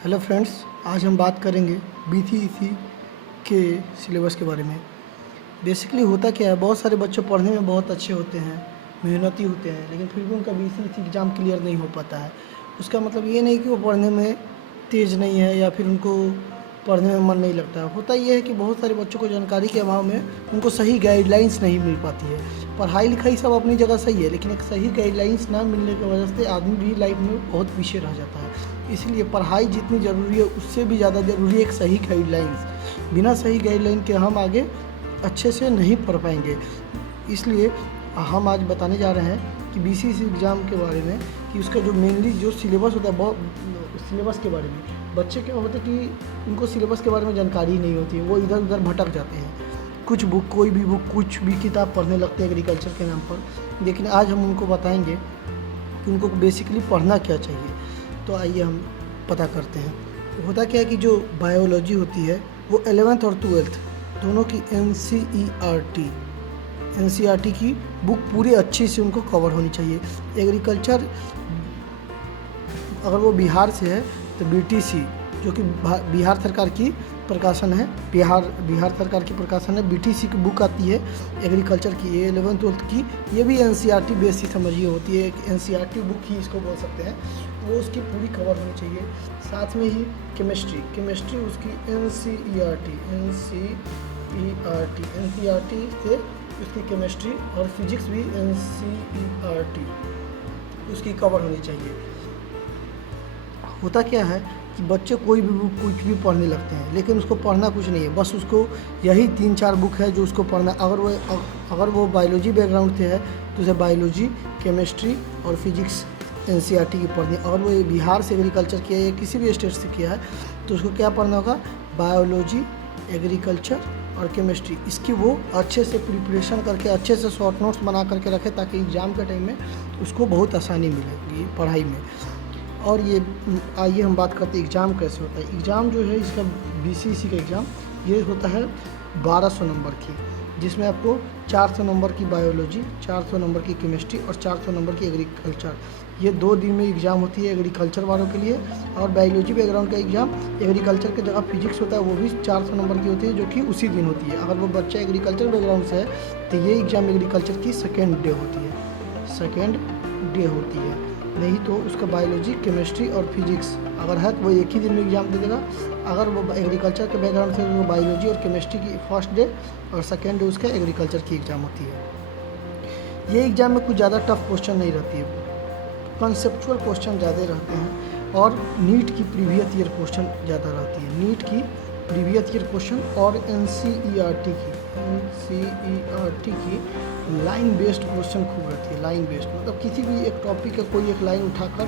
Hello friends, आज हम बात करेंगे बीसीईसी के सिलेबस के बारे में। बेसिकली होता क्या है, बहुत सारे बच्चे पढ़ने में बहुत अच्छे होते हैं, मेहनती होते हैं, लेकिन फिर भी उनका बीसीईसी एग्ज़ाम क्लियर नहीं हो पाता है। उसका मतलब ये नहीं कि वो पढ़ने में तेज़ नहीं है या फिर उनको पढ़ने में मन नहीं लगता। होता ये है कि बहुत सारे बच्चों को जानकारी के अभाव में उनको सही गाइडलाइंस नहीं मिल पाती है। पढ़ाई लिखाई सब अपनी जगह सही है, लेकिन एक सही गाइडलाइंस ना मिलने की वजह से आदमी भी लाइफ में बहुत पीछे रह जाता है। इसलिए पढ़ाई जितनी ज़रूरी है उससे भी ज़्यादा ज़रूरी है एक सही गाइडलाइंस। बिना सही गाइडलाइन के हम आगे अच्छे से नहीं पढ़ पाएंगे। इसलिए हम आज बताने जा रहे हैं कि बीसीईसी एग्ज़ाम के बारे में, कि उसका जो मेनली जो सिलेबस होता है, बहुत सिलेबस के बारे में। बच्चे क्या होते हैं कि उनको सिलेबस के बारे में जानकारी ही नहीं होती है, वो इधर उधर भटक जाते हैं। कुछ बुक, कोई भी बुक, कुछ भी किताब पढ़ने लगते हैं एग्रीकल्चर के नाम पर। लेकिन आज हम उनको बताएंगे कि उनको बेसिकली पढ़ना क्या चाहिए। तो आइए हम पता करते हैं। होता क्या है कि जो बायोलॉजी होती है वो 11th और 12th दोनों की एनसीईआरटी की बुक पूरी अच्छी से उनको कवर होनी चाहिए। एग्रीकल्चर अगर वो बिहार से है तो बीटीसी, जो कि बिहार सरकार की प्रकाशन है, बिहार सरकार की प्रकाशन है, बीटीसी की बुक आती है एग्रीकल्चर की, ये 11th 12th की, ये भी एनसीईआरटी बेस ही समझिए होती है, एक एनसीईआरटी बुक ही इसको बोल सकते हैं। वो उसकी पूरी कवर होनी चाहिए। साथ में ही केमिस्ट्री उसकी एनसीईआरटी से उसकी केमिस्ट्री और फिजिक्स भी एनसीईआरटी उसकी कवर होनी चाहिए। होता क्या है कि बच्चे कोई भी बुक कुछ भी पढ़ने लगते हैं, लेकिन उसको पढ़ना कुछ नहीं है, बस उसको यही 3-4 बुक है जो उसको पढ़ना। अगर वो बायोलॉजी बैकग्राउंड से है तो उसे बायोलॉजी, केमिस्ट्री और फिजिक्स एनसीईआरटी की पढ़नी। अगर वो बिहार से एग्रीकल्चर किया है या किसी भी स्टेट से किया है तो उसको क्या पढ़ना होगा, बायोलॉजी, एग्रीकल्चर और केमिस्ट्री। इसकी वो अच्छे से प्रिपरेशन करके, अच्छे से शॉर्ट नोट्स बना करके रखे, ताकि एग्ज़ाम के टाइम में उसको बहुत आसानी मिलेगी पढ़ाई में। और ये आइए हम बात करते हैं एग्ज़ाम कैसे होता है। एग्ज़ाम जो है इसका बीसीईसी का एग्ज़ाम ये होता है 1200 नंबर की, जिसमें आपको 400 नंबर की बायोलॉजी, 400 नंबर की केमिस्ट्री और 400 नंबर की एग्रीकल्चर, ये 2 दिन में एग्ज़ाम होती है एग्रीकल्चर वालों के लिए। और बायोलॉजी बैकग्राउंड का एग्ज़ाम एग्रीकल्चर की जगह फिजिक्स होता है, वो भी 400 नंबर की होती है, जो कि उसी दिन होती है। अगर वो बच्चा एग्रीकल्चर बैकग्राउंड से है तो ये एग्ज़ाम एग्रीकल्चर की सेकेंड डे होती है। नहीं तो उसका बायोलॉजी, केमिस्ट्री और फिजिक्स अगर है तो वो एक ही दिन में एग्ज़ाम दे देगा। अगर वो एग्रीकल्चर के बैकग्राउंड से, वो बायोलॉजी और केमिस्ट्री की फर्स्ट डे और सेकेंड डे उसका एग्रीकल्चर की एग्ज़ाम होती है। ये एग्ज़ाम में कुछ ज़्यादा टफ क्वेश्चन नहीं रहती है, कंसेप्चुअल क्वेश्चन ज़्यादा रहते हैं। और नीट की प्रीवियस ईयर क्वेश्चन ज़्यादा रहती है, नीट की प्रीवियस ईयर क्वेश्चन। और एनसीईआरटी की लाइन बेस्ड क्वेश्चन खूब रहती है। लाइन बेस्ड मतलब किसी भी एक टॉपिक का कोई एक लाइन उठाकर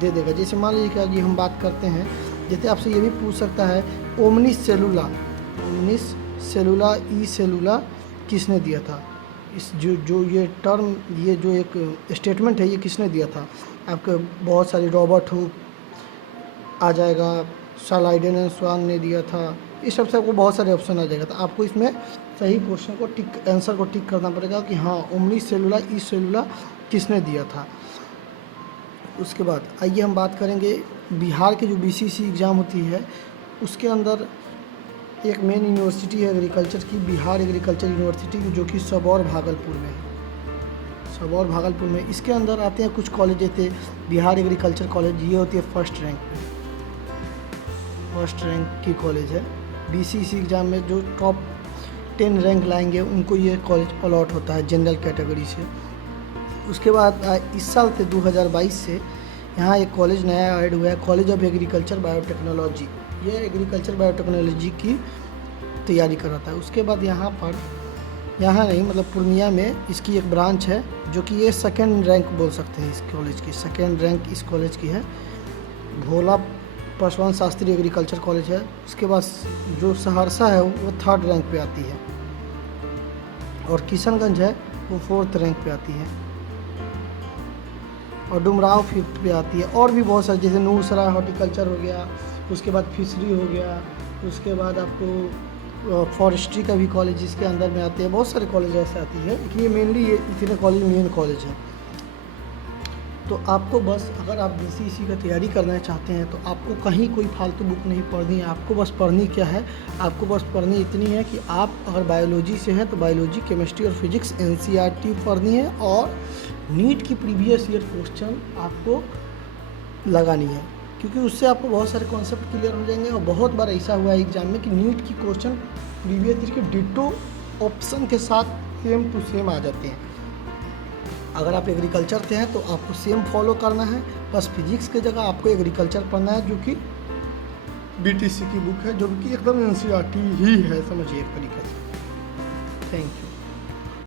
दे देगा। जैसे मान लीजिए कि आज हम बात करते हैं, जैसे आपसे ये भी पूछ सकता है ओमनिस सेलुला ई सेलुला किसने दिया था। इस जो ये टर्म, ये जो एक स्टेटमेंट है, ये किसने दिया था। आपके बहुत सारे रॉबर्ट हुक आ जाएगा, सालाइडेन एंड स्वान ने दिया था, इस सब से आपको बहुत सारे ऑप्शन आ जाएगा। तो आपको इसमें सही क्वेश्चन को आंसर को टिक करना पड़ेगा कि हाँ, ओमनिस सेलुला ई सेलुला किसने दिया था। उसके बाद आइए हम बात करेंगे बिहार के जो बीसीईसी एग्ज़ाम होती है उसके अंदर एक मेन यूनिवर्सिटी है एग्रीकल्चर की, बिहार एग्रीकल्चर यूनिवर्सिटी, जो कि सबौर भागलपुर में है। सबौर भागलपुर में इसके अंदर आते हैं कुछ कॉलेज, जैसे बिहार एग्रीकल्चर कॉलेज, ये होती है फर्स्ट रैंक की कॉलेज है। बीसीईसी एग्ज़ाम में जो टॉप 10 रैंक लाएंगे उनको ये कॉलेज अलॉट होता है जनरल कैटेगरी से। उसके बाद इस साल से 2022 से यहाँ एक कॉलेज नया ऐड हुआ है, कॉलेज ऑफ एग्रीकल्चर बायोटेक्नोलॉजी। ये एग्रीकल्चर बायोटेक्नोलॉजी की तैयारी कराता है। उसके बाद यहाँ नहीं, मतलब पूर्णिया में इसकी एक ब्रांच है, जो कि ये सेकेंड रैंक बोल सकते हैं इस कॉलेज की। सेकेंड रैंक इस कॉलेज की है। भोला पासवान शास्त्री एग्रीकल्चर कॉलेज है। उसके बाद जो सहरसा है वो 3rd रैंक पे आती है, और किशनगंज है वो 4th रैंक पे आती है, और डुमराव 5th पे आती है। और भी बहुत सारे, जैसे नूरसराय हॉर्टिकल्चर हो गया, उसके बाद फिशरी हो गया, उसके बाद आपको फॉरेस्ट्री का भी कॉलेज इसके अंदर में आते हैं। बहुत सारे कॉलेज ऐसे आती है, लेकिन ये मेनली ये इतने कॉलेज मेन कॉलेज हैं। तो आपको बस अगर आप BCEC का तैयारी करना चाहते हैं तो आपको कहीं कोई फालतू बुक नहीं पढ़नी है। आपको बस पढ़नी क्या है, आपको बस पढ़नी इतनी है कि आप अगर बायोलॉजी से हैं तो बायोलॉजी, केमिस्ट्री और फिजिक्स NCERT पढ़नी है और नीट की प्रीवियस ईयर क्वेश्चन आपको लगानी है, क्योंकि उससे आपको बहुत सारे कॉन्सेप्ट क्लियर हो जाएंगे। और बहुत बार ऐसा हुआ है एग्जाम में कि नीट की क्वेश्चन प्रीवियस ईयर के डिटो ऑप्शन के साथ सेम टू सेम आ जाते हैं। अगर आप एग्रीकल्चर से हैं तो आपको सेम फॉलो करना है, बस फिजिक्स की जगह आपको एग्रीकल्चर पढ़ना है, जो कि BTC की बुक है, जो कि एकदम NCERT ही है, समझिए एक तरीके से। Thank you.